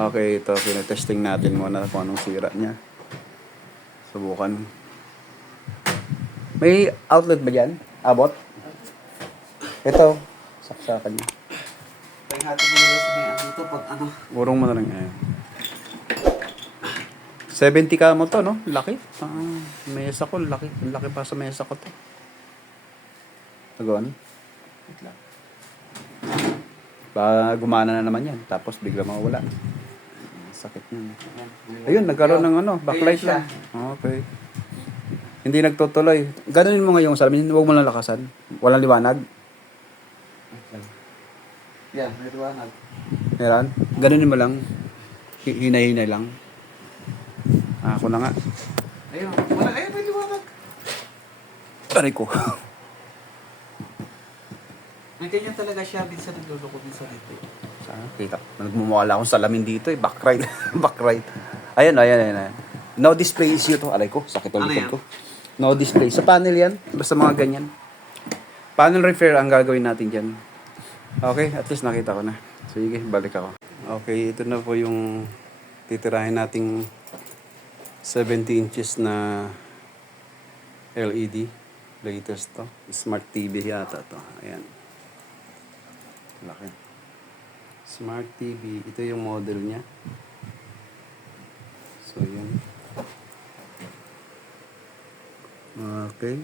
Okay, ito. Pinatesting natin muna kung anong sira niya. Subukan. May outlet ba dyan? Abot? Ito. Saksakan niya. Pahihati mo na sa may ito pag ano. Urong mo na lang. Ayan. 70 ka mo to, no? Laki. Mesa ko. Laki pa sa mesa ko to. Tagon. Wait lang. Baka gumana na naman yan. Tapos bigla mawala. Sakit niya. Ayun, nagkaroon ng ano, backlight lang. Okay. Hindi nagtutuloy. Ganunin mo ngayong salamin. Huwag mo lang lakasan. Walang liwanag. Yan, may liwanag. Meron? Ganunin mo lang. Hinay-hinay lang. Ako na nga. Ayun, wala. Ayun, may liwanag. Aray ko. May ganyan talaga siya. Minsan nagluloko, minsan ito. Kita. Nagmumukha akong salamin dito eh. Backlight. Backlight. Ayan. No display issue to. Aray ko. Sakit ang Ano likod yan? ko. No display. Sa panel yan. Basta mga ganyan. Panel repair ang gagawin natin dyan. Okay. At least nakita ko na. Sige. Balik ako. Okay. Ito na po yung titirahin nating 70 inches na LED. Latest to. Smart TV yata to. Ayan. Laki. Smart TV. Ito yung model niya. So, yan. Okay.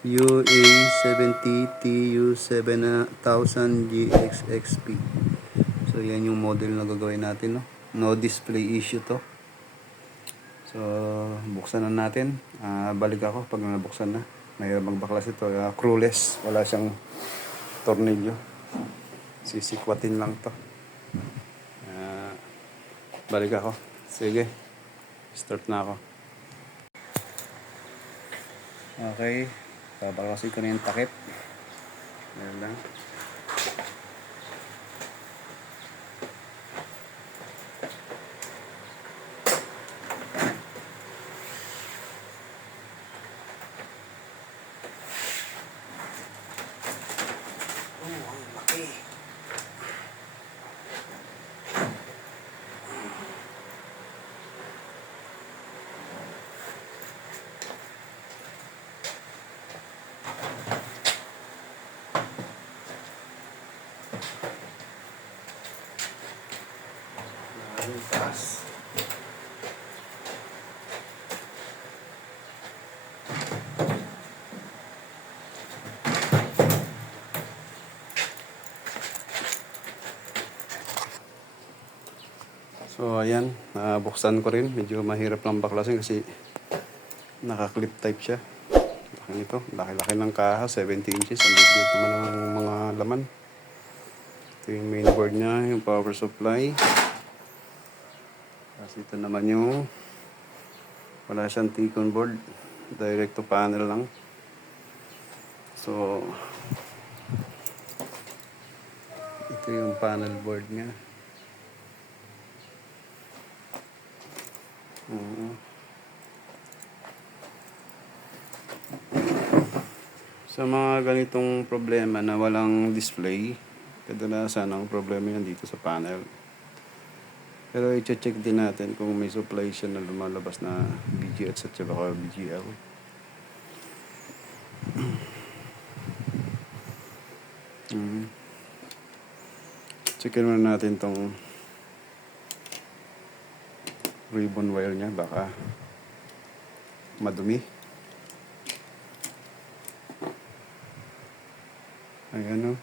UA70TU7000GXXP. So, yan yung model na gagawin natin, no? No display issue to. So, buksan na natin. Balik ako pag nabuksan na. Mahirap magbaklas ito. Crewless. Wala siyang tornilyo. Sisikwatin lang to. Balik ako. Sige. Start na ako. Okay. Babaklasin ko na yung takip. Ayan lang. Ang laki. Ang taas. So, ayan. Buksan ko rin. Medyo mahirap lang baklasin kasi naka-clip type siya. Laki nito. Laki-laki ng kaha. 70 inches. Ang bigit naman ng mga laman. Ito yung mainboard niya. Yung power supply. Tapos ito naman yung wala siyang T-con board. Direct to panel lang. So, ito yung panel board niya. Sa mga ganitong problema na walang display, kadalasan ang problema yan dito sa panel. Pero i-check din natin kung may supply siya na lumalabas na BGH at saka BGL. Checkin muna natin tong ribbon wire niya, baka madumi. Ayan o.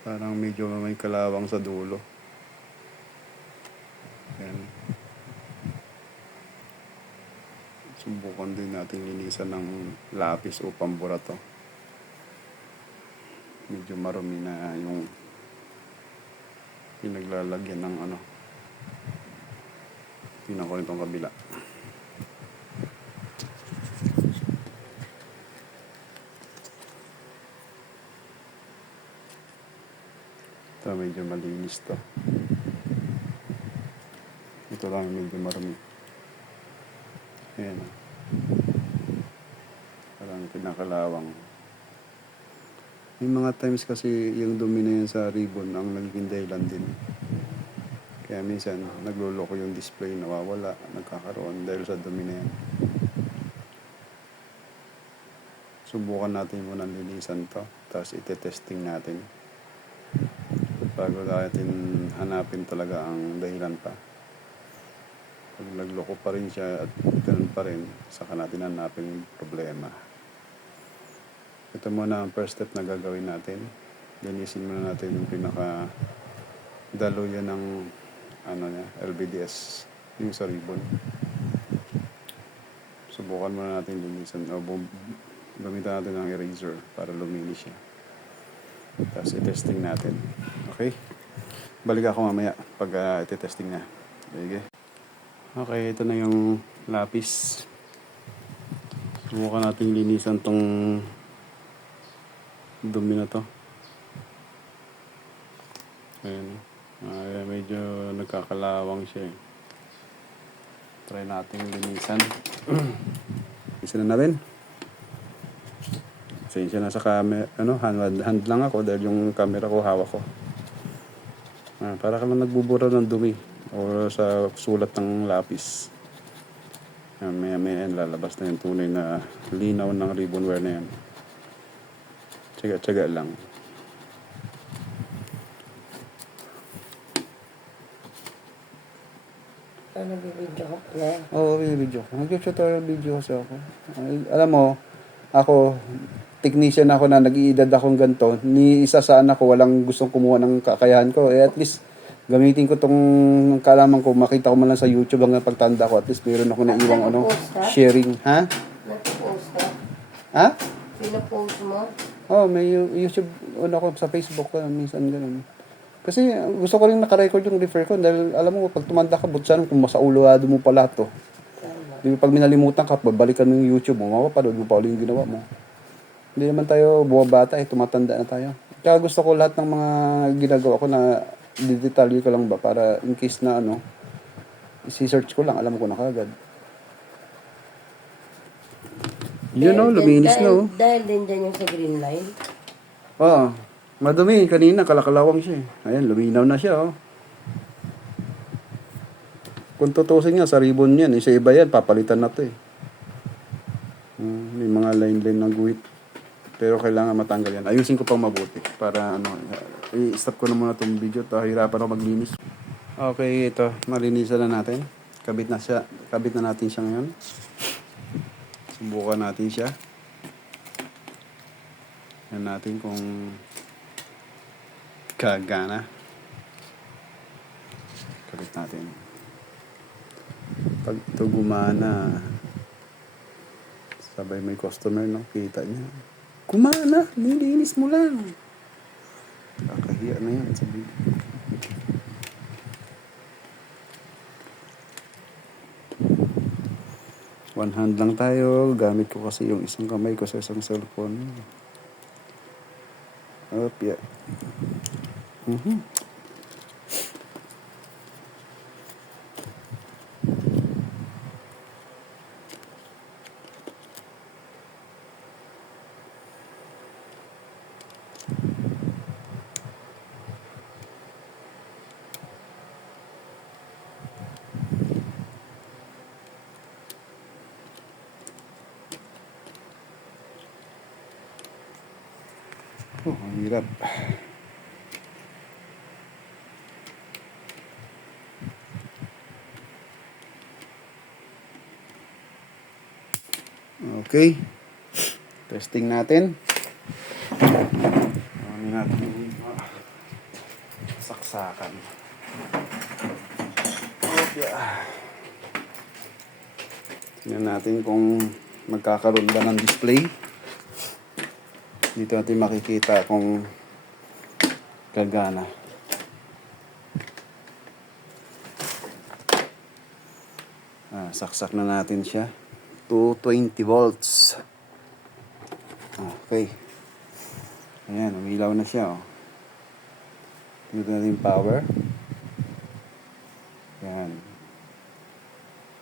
Parang medyo may kalawang sa dulo. Ayan. Subukan din natin linisan ng lapis o pambura to. Medyo marumi na yung pinaglalagyan ng ano. Tingnan ko rin itong kabila. Ito medyo malinis to. Ito lang medyo marumi. Ayan o. Parang pinakalawang. May mga times kasi yung dumi na yan sa ribbon ang nagiging dahilan din. Kaya minsan nagluloko yung display, nawawala, nagkakaroon dahil sa dumi na yan. Subukan natin muna linisan to, tapos ite-testing natin bago natin hanapin talaga ang dahilan pa. Pag nagloko pa rin siya at ganun pa rin, saka natin hanapin yung problema. Ito muna ang first step na gagawin natin. Linisin muna natin yung pinaka daluyan ng LBDS, yung sa ribbon. Subukan muna natin linisan o gamitan natin ng eraser para luminis siya. Tapos i-testing natin. Okay? Balik ako mamaya pag iti-testing na. Sige. Okay, ito na yung lapis. Subukan natin linisan tong dumi na to. Ayan. Medyo nagkakalawang siya eh. Try natin linisan. Linisan na natin. Pasensya na sa camera, hand lang ako dahil yung camera ko hawak ko. Para ka lang nagbubura ng dumi o sa sulat ng lapis. Maya lalabas na yung tunay na linaw ng ribbonware na yan. Tsaga-tsaga lang. Nagbibideo ko pala. Oo, binibidyo ko. Nag-tutorial video kasi ako. Alam mo, ako, technician ako na nag-iedad akong ganito. Ni isa sa anak ko, walang gustong kumuha ng kakayahan ko. At least, gamitin ko tong kalaman ko. Makita ko man lang sa YouTube hanggang pagtanda ko. At least, meron ako na iwang sharing. Ha? Nag-post ka? Ha? Pinapost mo? Oh, may YouTube ko sa Facebook ko. Minsan ganun. Kasi gusto ko rin nakarecord yung refer ko dahil alam mo, pag tumanda ka, butsan kung masaulado mo pala to. Di ba, pag minalimutan ka, babalikan mo yung YouTube mo, mapapanood mo pa ulit yung ginawa mo. Hindi naman tayo buwabata tumatanda na tayo. Kaya gusto ko lahat ng mga ginagawa ko na didetalye ko lang ba para in case na isi-search ko lang, alam ko na kagad. Luminis na oh. Dahil din dyan yung sa green line. Oo. Madumi. Kanina, kalakalawang siya eh. Ayan, luminaw na siya oh. Kung tutusin nga, sa ribbon yan. Sa iba yan, papalitan na to eh. May mga line-line ng guhit. Pero kailangan matanggal yan. Ayusin ko pang mabuti. Para i-stop ko na muna itong video. Hirapan ako maglinis. Okay, ito. Malinisan na natin. Kabit na natin siya ngayon. Subukan natin siya. Yan natin kung gagana. Kabit natin. Pag ito gumana, sabay may customer, kita niya. Gumana, nilinis mo lang. Kakahiya na yan sa video. One hand lang tayo. Gamit ko kasi yung isang kamay ko sa isang cellphone. Yeah. Ang hirap. Okay. Testing natin. Ano natin yung saksakan. Okay. Tingnan natin kung magkakaroon ba ng display. Dito natin makikita kung gagana. Saksak na natin siya. 220 volts. Okay. Ayan, umilaw na siya. Dito natin power. Ayan.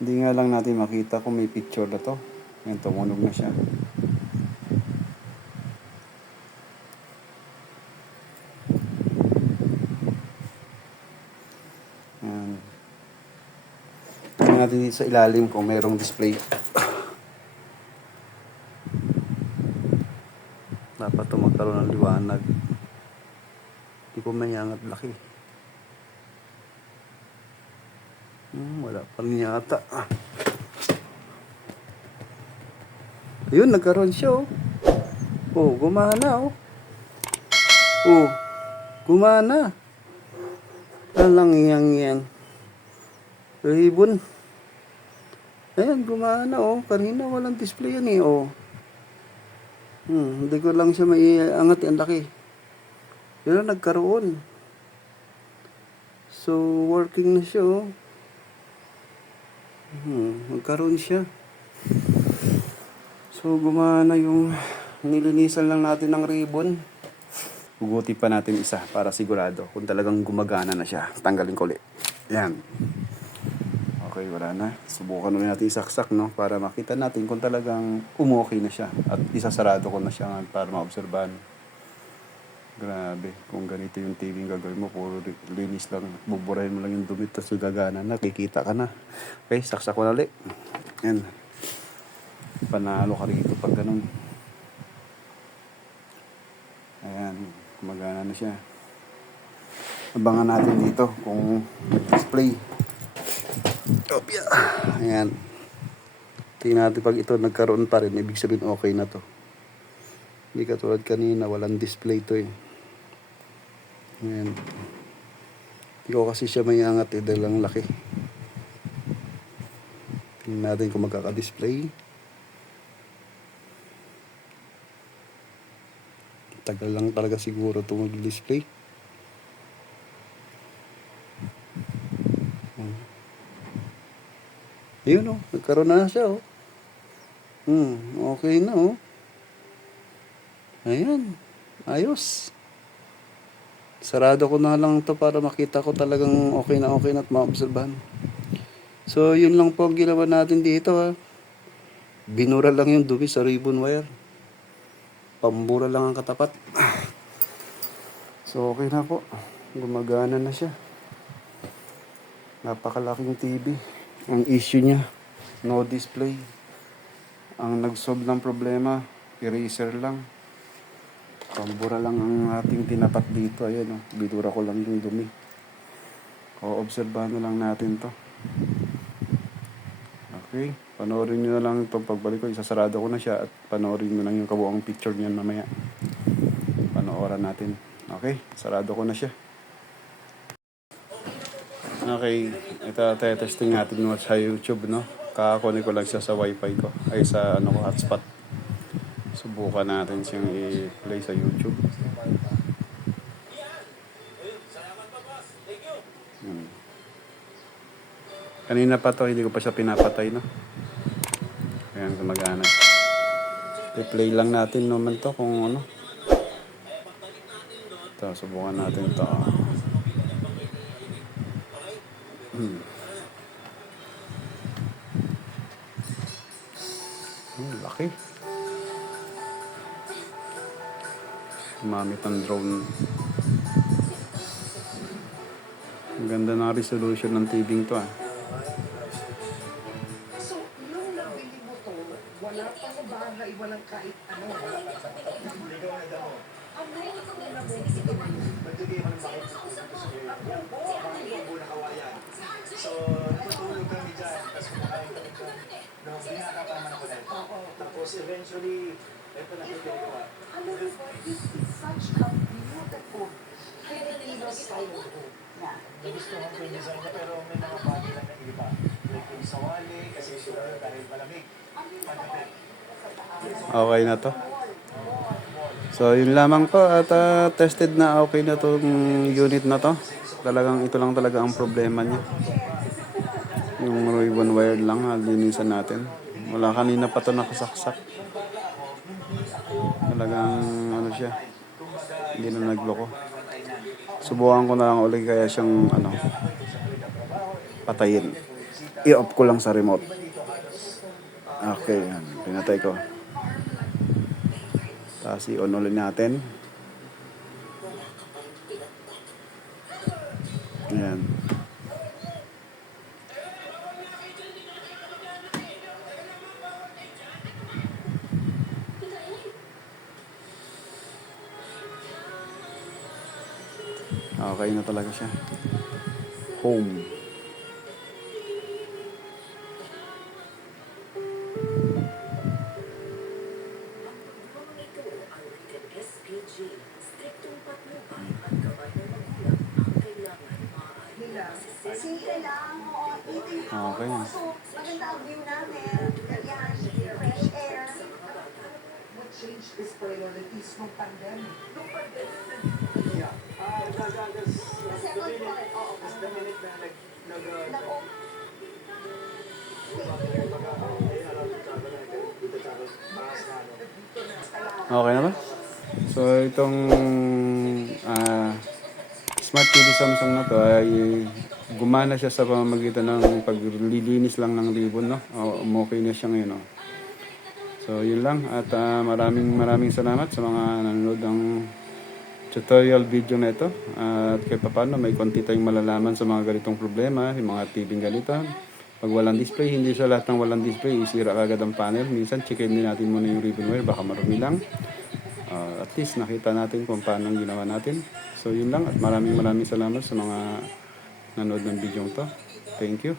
Hindi nga lang natin makita kung may picture na to. Ayan, tumunog na siya. Ayan. Tingnan natin dito sa ilalim kung mayroong display. Dapat ito magkaroon ng liwanag. Hindi ko mayangat laki. Wala pa rin yata. Ayun, nagkaroon siya, oh. Oh, gumana, oh. Oh, gumana. Alang yang. Ribbon. Ayan, gumana, oh. Kanina walang display yan, eh, oh. Hindi ko lang siya maiangat, ang laki. Yun na, nagkaroon. So, working na siya, oh. Nagkaroon siya. So, gumana yung nilinisan lang natin ng ribbon. Hugutin pa natin isa para sigurado kung talagang gumagana na siya. Tanggalin ko ulit. Yan. Okay, wala na. Subukan ulit natin isaksak, no? Para makita natin kung talagang umokay na siya. At isasarado ko na siya para maobserbahan. Grabe. Kung ganito yung TV yung gagawin mo, puro linis lang. Buburahin mo lang yung dumi, tapos gagana na. Kikita ka na. Okay, saksak ko na ulit. Yan. Panalo ka rito pag ganun. Ayan, gumagana na siya. Abangan natin dito kung display. Opya. Ayan. Tingnan natin pag ito nagkaroon pa rin, ibig sabihin okay na to. Hindi katulad kanina, walang display to, eh. Ayan. Hindi ko kasi siya may angat, eh, dahil lang laki. Tingnan natin kung magkaka-display. Tagal lang talaga siguro itong mag-display. Ayun, oh, nagkaroon na siya, oh. Okay na, oh. Ayan, ayos. Sarado ko na lang to para makita ko talagang okay na at maobserbahan. So, yun lang po ang ginawa natin dito, ha. Binura lang yung dumi sa ribbon wire. Pambura lang ang katapat. So, okay na po. Gumagana na siya. Napakalaking TV. Ang issue niya, no display. Ang nag-solve ng problema, eraser lang. Pambura lang ang ating tinapat dito. Ayan, oh. Binura ko lang yung dumi. O-obserbahan na lang natin to. Okay. Panoorin nyo na lang ito. Pagbalik ko, isasarado ko na siya. At panoorin nyo lang yung kabuang picture niyan mamaya. Panooran natin. Okay. Sarado ko na siya. Okay. Ito, testing natin sa YouTube, no? Kakakunin ko lang siya sa wifi ko. Ay, sa hotspot. Subukan natin siyang i-play sa YouTube. Kanina pa to, hindi ko pa siya pinapatay, no? Ayan, gumagana. I-play lang natin naman to kung ano. Ito, subukan natin to. Laki. Gumamit ng drone. Ang ganda ng resolution ng TV to, ah. So, nung nabili mo to, wala pang bahay, walang kahit ano. So, natutulog kami dyan, tapos kumakain kami dyan. Binaka pa naman ako na ito. Tapos eventually, ito na ito ko. Ano rin po, this is such a beautiful Filipino style home. Nagustuhan ko yung design niya, pero may mga bagay lang na iba. Like yung sawali, kasi siguro dahil malamig. Pagkakit. Okay na to. So, yun lamang po. At tested na okay na tong unit na to. Talagang ito lang talaga ang problema niya. Yung ribbon wire lang, linisan natin. Wala kanina pa to nakasaksak. Talagang ano siya. Hindi na nagloko. Subukan ko na lang ulit kaya siyang patayin. I-off ko lang sa remote. Okay, yan. Pinatay ko. Tapos i-on ulit natin. Ayan. Okay na talaga siya. Home. Okay. Maganda ang view namin. Yan, fresh air. What changed his priorities nung pandemic? Yeah. Second part, oo. That's the minute na Nag-op. Okay na ba? So, itong Smart TV Samsung na to ay gumana siya sa pamamagitan ng paglilinis lang ng ribbon, no? Okay na siya ngayon, no? So, yun lang. At maraming salamat sa mga nanonood ng tutorial video na ito. At kahit paano, may konti tayong malalaman sa mga ganitong problema, yung mga TV ganito. Pag walang display, hindi sa lahat ng walang display, isira agad ang panel. Minsan, checkin din natin muna yung ribbon wire, baka marumi lang. At least, nakita natin kung paano ginawa natin. So, yun lang. At maraming salamat sa mga nanood ng video to. Thank you.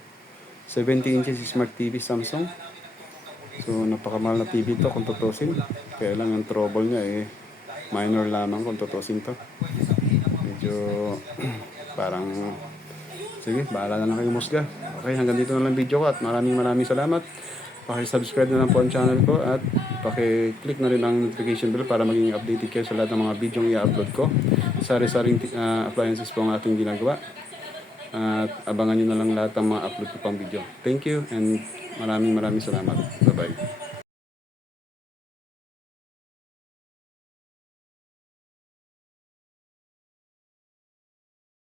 70 inches Smart TV Samsung. So, napakamahal na TV to kung tutusin. Kaya lang ang trouble niya minor lamang kung tutusin to. Medyo parang sige, bahala na lang kayo musga. Okay, hanggang dito na lang video ko at maraming salamat. Paki-subscribe na lang po ang channel ko at paki-click na rin ang notification bell para maging updated kayo sa lahat ng mga video i-upload ko. Sari-saring appliances po ang ating ginagawa. At abangan nyo na lang lahat ng mga upload ko pang video. Thank you and maraming salamat. Bye-bye.